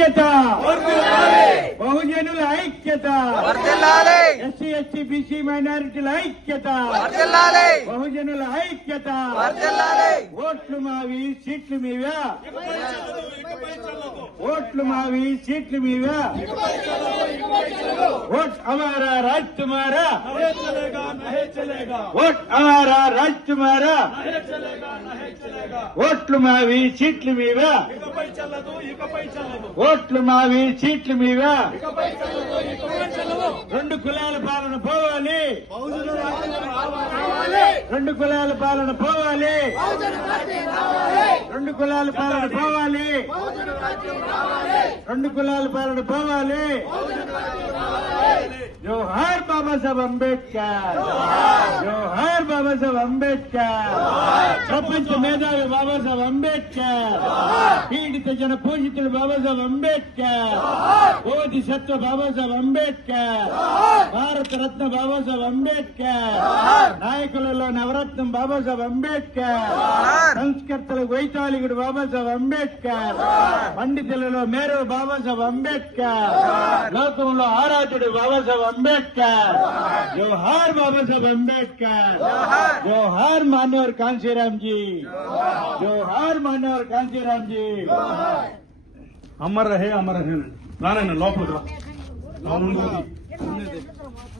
ఐక్యత, బహుజనుల ఐక్యత, ఎస్సీ ఎస్టీ బీసీ మైనారిటీల ఐక్యత, బహుజనుల ఐక్యత. ఓట్లు మావి సీట్లు మీవా, ఓట్లు మావి సీట్లు మీవా. वोट हमारा राज तुम्हारा, वोट हमारा राज तुम्हारा. ఓట్లు మావి సీట్లు మీవా, ఓట్లు మావి సీట్లు మీవా. రెండు కులాల పాలన పోవాలి, రెండు కులాల పాలన పోవాలి, రెండు కులాల పాలన పోవాలి, రెండు కులాల పాలన పోవాలి. జోహార్ బాబా సాహెబ్ అంబేద్కర్, జోహార్ బాబా సాహెబ్ అంబేద్కర్. ప్రపంచ మేధావి బాబా సాహెబ్ అంబేద్కర్, పీడిత జన పూజితుడు బాబా సాహెబ్ అంబేద్కర్, బోధిసత్వ బాబా సాహెబ్ అంబేద్కర్, భారత రత్న బాబా సాహెబ్ అంబేద్కర్, నాయకులలో నవరత్నం బాబా సాహెబ్ అంబేద్కర్, సంస్కర్తలకు వైతాళికుడు బాబా సాహెబ్ అంబేద్కర్, పండితులలో మేరు బాబా సాహెబ్ అంబేద్కర్, లోకంలో ఆరాధ్యుడు బాబా సాహెబ్ అంబేద్కర్. జోహార్ బాబా సాహెబ్ అంబేద్కర్, జోహార్ मान्यवर कांशीराम जी, जोहार मान्यवर कांशीराम जी. अमर रहे राना लोपल